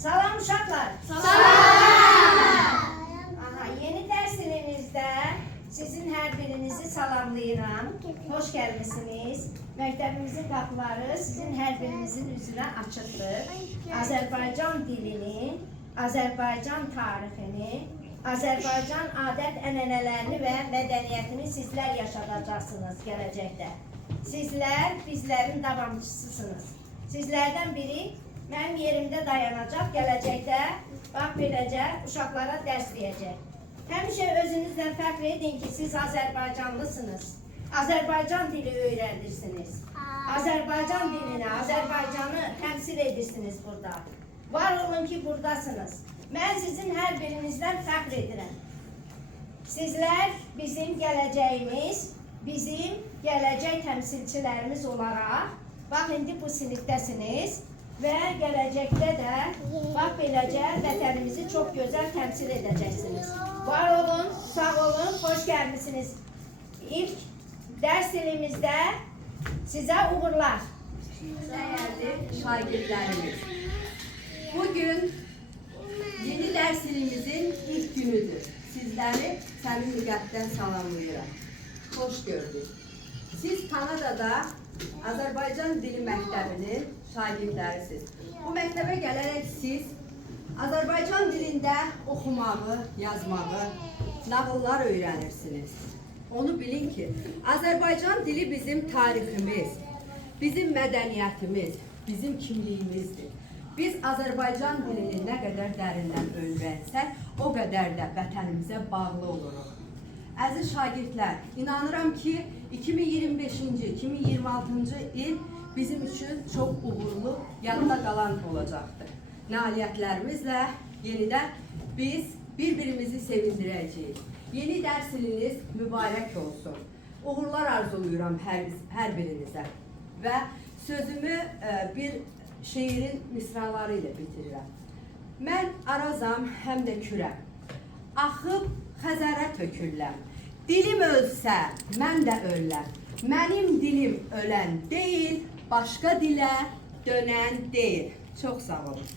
Salam uşaqlar. Salam. Aha, yeni ders ilimizdə sizin hər birinizi salamlayıram. Hoş gəlmisiniz. Məktəbimizin qapıları sizin hər birinizin üzrə açıqdır. Azərbaycan dilini, Azərbaycan tarixini, Azərbaycan adət-ənənələrini və mədəniyyətini sizlər yaşadacaqsınız gələcəkdə. Sizlər bizlərin davamçısısınız. Sizlərdən biri mənim yerimdə dayanacaq, gələcəkdə bax beləcə uşaqlara dərs verəcək. Həmişə özünüzlə fəxr edin ki, siz Azərbaycanlısınız. Azərbaycan dili öyrənirsiniz. Azərbaycan dilini, Azərbaycanı təmsil edirsiniz burada. Var olun ki, buradasınız. Mən sizin hər birinizdən fəxr edirəm. Sizlər bizim gələcəyimiz, bizim gələcək təmsilçilərimiz olaraq, bax indi bu sinifdəsiniz. Və gələcəkdə də bax beləcə vətənimizi çox gözəl təmsil edəcəksiniz. Var olun, sağ olun, xoş gəlmisiniz. İlk dərs ilimizdə sizə uğurlar. Değerli şagirdlerimiz, bugün yeni ders ilimizin ilk günüdür. Sizleri səmimi müqəddəs salamlayıram. Hoş gördük. Siz Kanada'da Azərbaycan Dili Məktəbinin şagirdlərisiniz. Bu məktəbə gələrək siz Azərbaycan dilində oxumağı, yazmağı, nağıllar öyrənirsiniz. Onu bilin ki, Azərbaycan dili bizim tariximiz, bizim mədəniyyətimiz, bizim kimliyimizdir. Biz Azərbaycan dilini nə qədər dərindən öyrənsək, o qədər də vətənimizə bağlı oluruq. Əziz şagirdlər, inanıram ki, 2025-ci, 2026-cı il bizim üçün çox uğurlu, yadda qalan olacaqdır. Nailiyyətlərimizlə yenidən biz bir-birimizi sevindirəcəyik. Yeni dərs iliniz mübarək olsun. Uğurlar arzuluyuram hər birinizə. Və sözümü bir şeirin misraları ilə bitirirəm. Mən arazam, həm də kürəm. Axıb Xəzərə tökürləm. Dilim ölsə, mən də öləm. Mənim dilim ölən deyil, başqa dilə dönən deyil. Çox sağ olun.